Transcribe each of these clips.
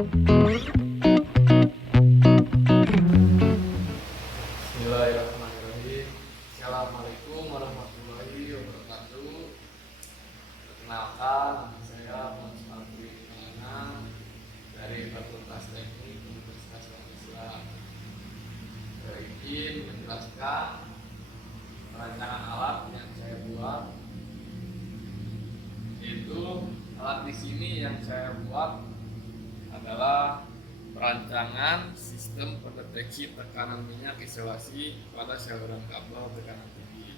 Bismillahirrahmanirrahim. Assalamualaikum warahmatullahi wabarakatuh. Perkenalkan, nama saya Muhammad Fahri dari Fakultas Teknik Universitas Islam. Saya ingin menjelaskan perancangan alat yang saya buat. Yaitu alat di sini yang saya buat adalah perancangan sistem pendeteksi tekanan minyak isolasi pada saluran kabel tekanan tinggi.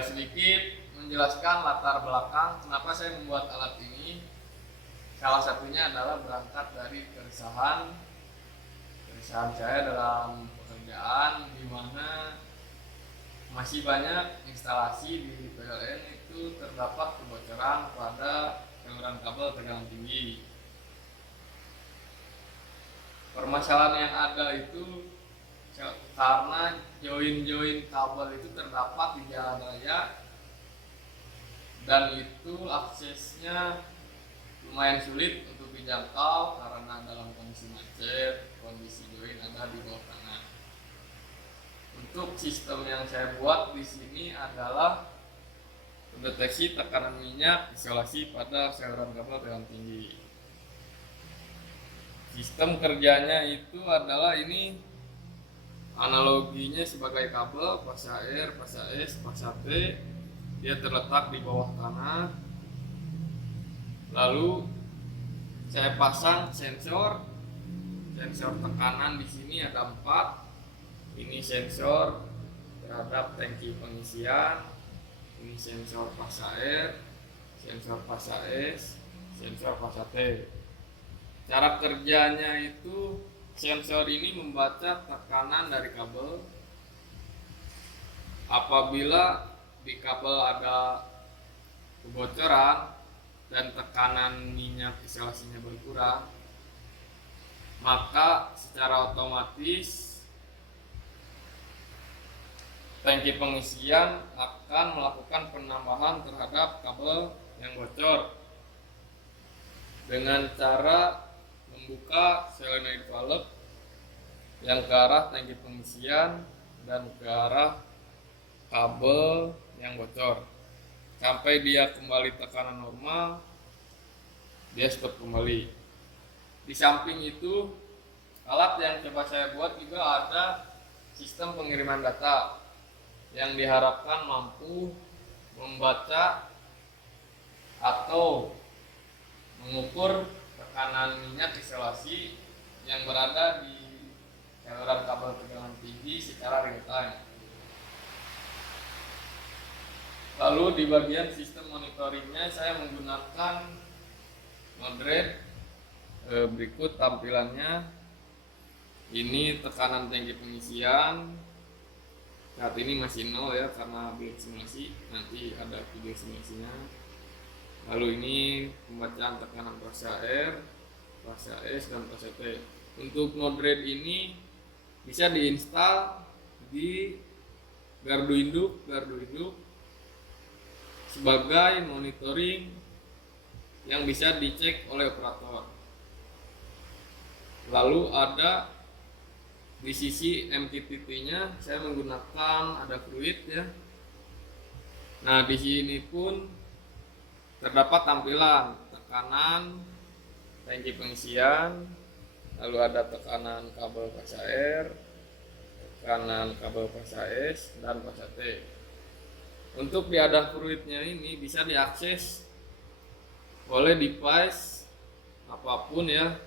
Sedikit menjelaskan latar belakang kenapa saya membuat alat ini. Salah satunya adalah berangkat dari keresahan saya dalam pekerjaan, di mana masih banyak instalasi di PLN itu terdapat kebocoran pada saluran kabel tekanan tinggi. Permasalahan yang ada itu karena join kabel itu terdapat di jalan raya, dan itu aksesnya lumayan sulit untuk dijangkau karena dalam kondisi macet, kondisi join ada di bawah tanah. Untuk sistem yang saya buat di sini adalah pendeteksi tekanan minyak isolasi pada saluran kabel tekanan tinggi. Sistem kerjanya itu adalah ini analoginya sebagai kabel pasa R, pasa S, pasa T. Dia terletak di bawah tanah. Lalu saya pasang sensor tekanan di sini ada 4. Ini sensor terhadap tangki pengisian. Ini sensor pasa R, sensor pasa S, sensor pasa T. Cara kerjanya itu sensor ini membaca tekanan dari kabel. Apabila di kabel ada kebocoran dan tekanan minyak isolasinya berkurang, maka secara otomatis tangki pengisian akan melakukan penambahan terhadap kabel yang bocor dengan cara membuka solenoid valve yang ke arah tangki pengisian dan ke arah kabel yang bocor sampai dia kembali tekanan normal, dia stop kembali. Di samping itu, alat yang coba saya buat juga ada sistem pengiriman data yang diharapkan mampu membaca atau mengukur tekanan minyak isolasi yang berada di saluran kabel tekanan tinggi secara real time. Lalu di bagian sistem monitoringnya saya menggunakan Node-RED. Berikut tampilannya. Ini tekanan tangki pengisian. Saat ini masih 0 ya karena belum simulasi, nanti ada video simulasinya. Lalu ini pembacaan tekanan pasa R, pasa S, dan pasa T. Untuk Node-RED ini bisa diinstal di gardu induk sebagai monitoring yang bisa dicek oleh operator. Lalu ada di sisi MPPT-nya saya menggunakan ada fluid ya. Nah, di sini pun terdapat tampilan tekanan tangki pengisian, lalu ada tekanan kabel pasa R, tekanan kabel pasa S, dan pasa T. Untuk di ada fluidnya ini bisa diakses oleh device apapun ya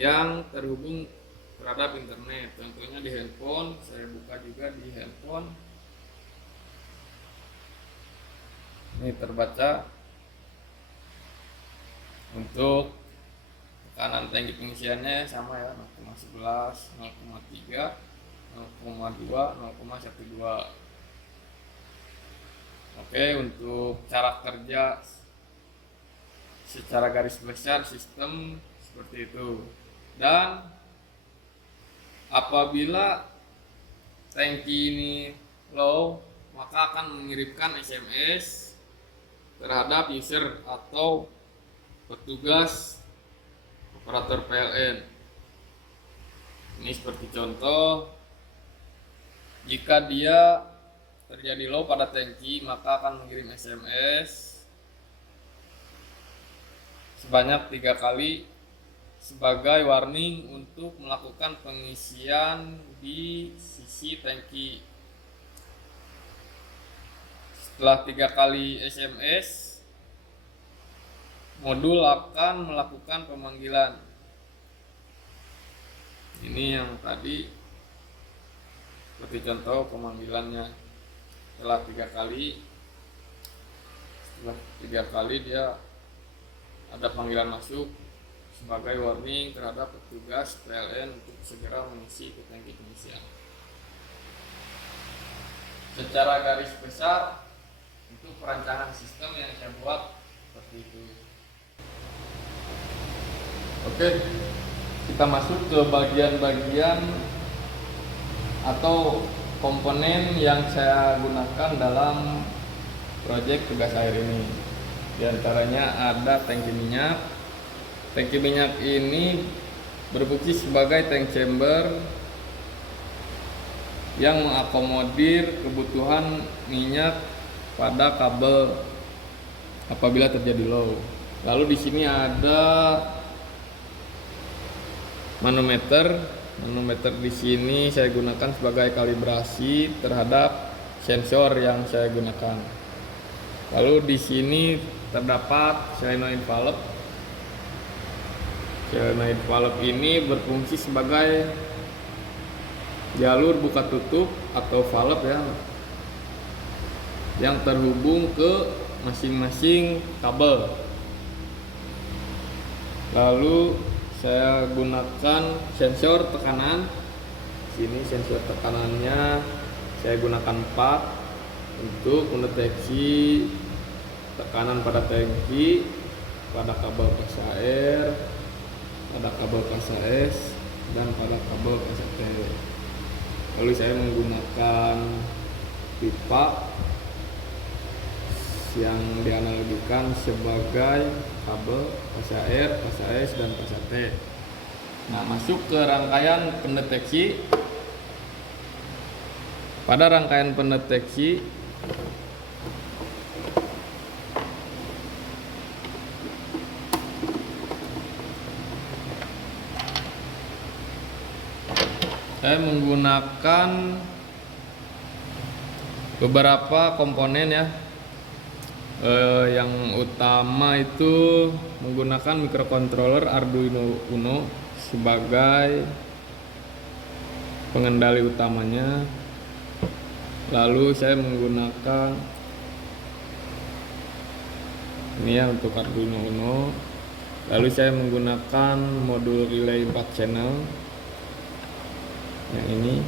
yang terhubung terhadap internet. Contohnya di handphone, saya buka juga di handphone. Ini terbaca. Untuk tekanan tangki pengisiannya sama ya, 0,11, 0,3, 0,2, 0,12. Oke, untuk cara kerja secara garis besar sistem seperti itu. Dan apabila tangki ini low, maka akan mengirimkan SMS terhadap user atau petugas operator PLN. Ini seperti contoh, jika dia terjadi low pada tangki, maka akan mengirim SMS sebanyak 3 kali sebagai warning untuk melakukan pengisian di sisi tangki. Setelah 3 kali SMS, modul akan melakukan pemanggilan. Ini yang tadi seperti contoh pemanggilannya. Setelah 3 kali dia ada panggilan masuk sebagai warning terhadap petugas PLN untuk segera mengisi ke tangki pengisian. Secara garis besar itu perancangan sistem yang saya buat seperti itu. Oke, kita masuk ke bagian-bagian atau komponen yang saya gunakan dalam proyek tugas air ini. Di antaranya ada tangki minyak. Tangki minyak ini berfungsi sebagai tank chamber yang mengakomodir kebutuhan minyak pada kabel apabila terjadi low. Lalu di sini ada manometer. Manometer di sini saya gunakan sebagai kalibrasi terhadap sensor yang saya gunakan. Lalu di sini terdapat solenoid valve. Solenoid valve ini berfungsi sebagai jalur buka tutup atau valve ya, yang terhubung ke masing-masing kabel. Lalu saya gunakan sensor tekanan. Sini sensor tekanannya saya gunakan 4 untuk mendeteksi tekanan pada tangki, pada kabel PAS air, pada kabel PAS AS, dan pada kabel PAS. Lalu saya menggunakan pipa yang dianalogikan sebagai kabel PAS air, PAS AS, dan PAS AT. Nah, masuk ke rangkaian pendeteksi. Pada rangkaian pendeteksi saya menggunakan beberapa komponen ya. Yang utama itu menggunakan microcontroller Arduino Uno sebagai pengendali utamanya. Lalu saya menggunakan ini ya untuk Arduino Uno. Lalu saya menggunakan modul relay 4 channel yang ini.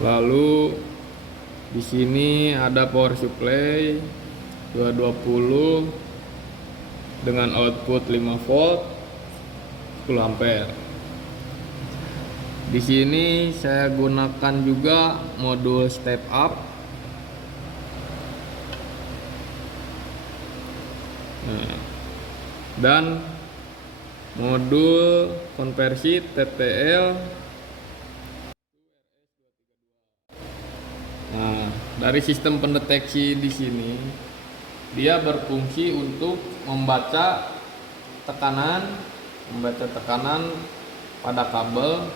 Lalu di sini ada power supply 220 dengan output 5 volt 10 ampere. Di sini saya gunakan juga modul step up. Dan modul konversi TTL. Nah, dari sistem pendeteksi di sini dia berfungsi untuk membaca tekanan pada kabel.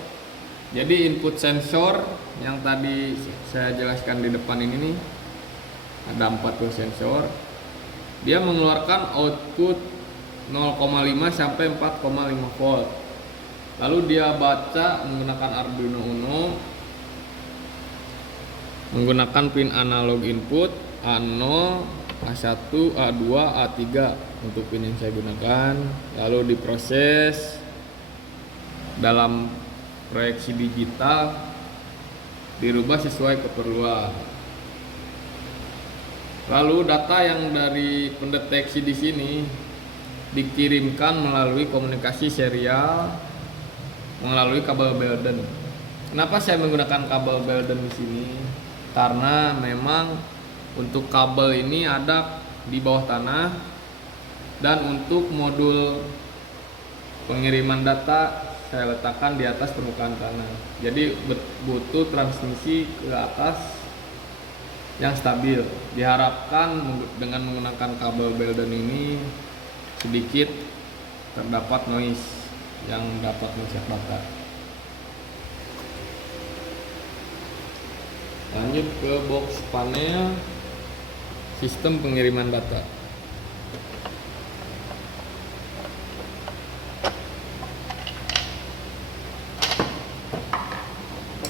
Jadi input sensor yang tadi saya jelaskan di depan ini nih, ada 4 sensor. Dia mengeluarkan output 0,5 sampai 4,5 volt. Lalu dia baca menggunakan Arduino Uno, menggunakan pin analog input A0, A1, A2, A3 untuk pin yang saya gunakan. Lalu diproses dalam proyeksi digital, dirubah sesuai keperluan. Lalu data yang dari pendeteksi di sini dikirimkan melalui komunikasi serial melalui kabel Belden Kenapa saya menggunakan kabel Belden di sini? Karena memang untuk kabel ini ada di bawah tanah, dan untuk modul pengiriman data saya letakkan di atas permukaan tanah. Jadi butuh transmisi ke atas yang stabil. Diharapkan dengan menggunakan kabel Belden ini sedikit terdapat noise yang dapat merusak data. Lanjut ke box panel sistem pengiriman data.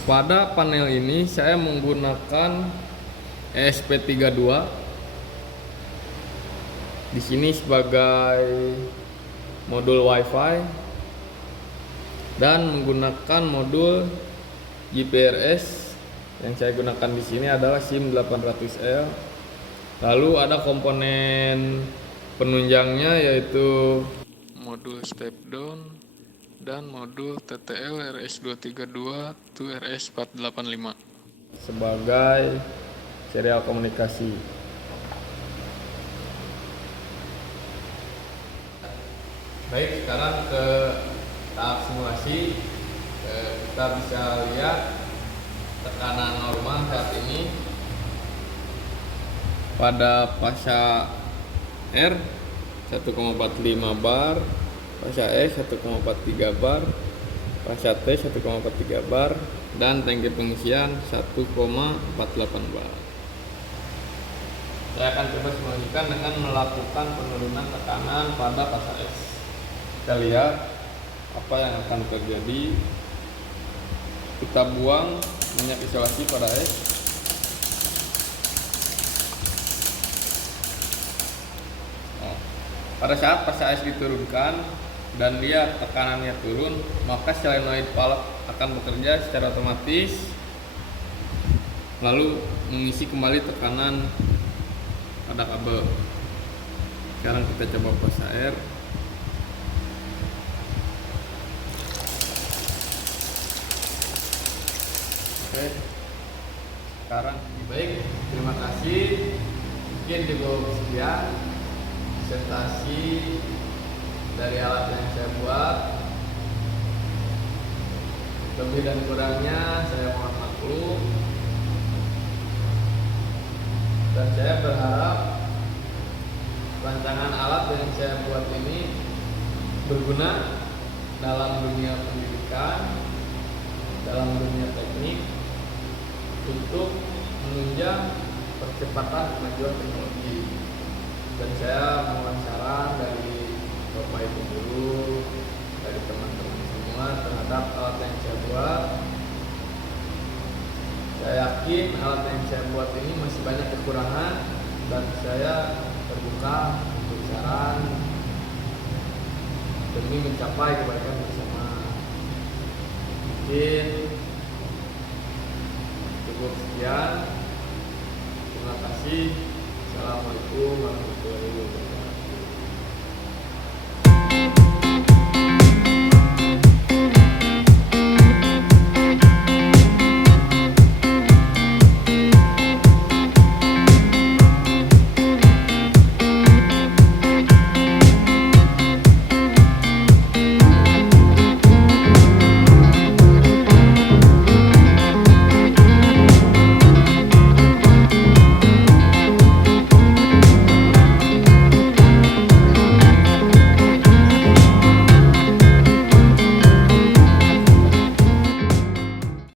Pada panel ini saya menggunakan ESP32 di sini sebagai modul WiFi, dan menggunakan modul GPRS. Yang saya gunakan di sini adalah SIM 800L. Lalu ada komponen penunjangnya yaitu modul step down dan modul TTL RS232 to RS485 sebagai serial komunikasi. Baik, sekarang ke tahap simulasi. Kita bisa lihat tekanan normal saat ini pada pasca R 1,45 bar, pasca S 1,43 bar, pasca T 1,43 bar, dan tangki pengisian 1,48 bar. Saya akan coba simulasikan dengan melakukan penurunan tekanan pada pasca S. Kita lihat apa yang akan terjadi. Kita buang minyak isolasi pada S. Pada saat pasca S diturunkan dan lihat tekanannya turun, maka solenoid valve akan bekerja secara otomatis lalu mengisi kembali tekanan pada kabel. Sekarang kita coba pasca R. Oke, sekarang baik, terima kasih. Mungkin cukup sekian presentasi dari alat yang saya buat. Lebih dan kurangnya saya mohon maklum, dan saya berharap rancangan alat yang saya buat ini berguna dalam dunia pendidikan, dalam dunia teknik, untuk menunjang percepatan kemajuan teknologi. Dan saya mohon saran dari Bapak Ibu guru, dari teman-teman semua terhadap alat yang saya buat. Saya yakin alat yang saya buat ini masih banyak kekurangan, dan saya terbuka untuk saran demi mencapai kebaikan bersama. Mungkin cukup sekian. Terima kasih. Assalamualaikum warahmatullahi wabarakatuh.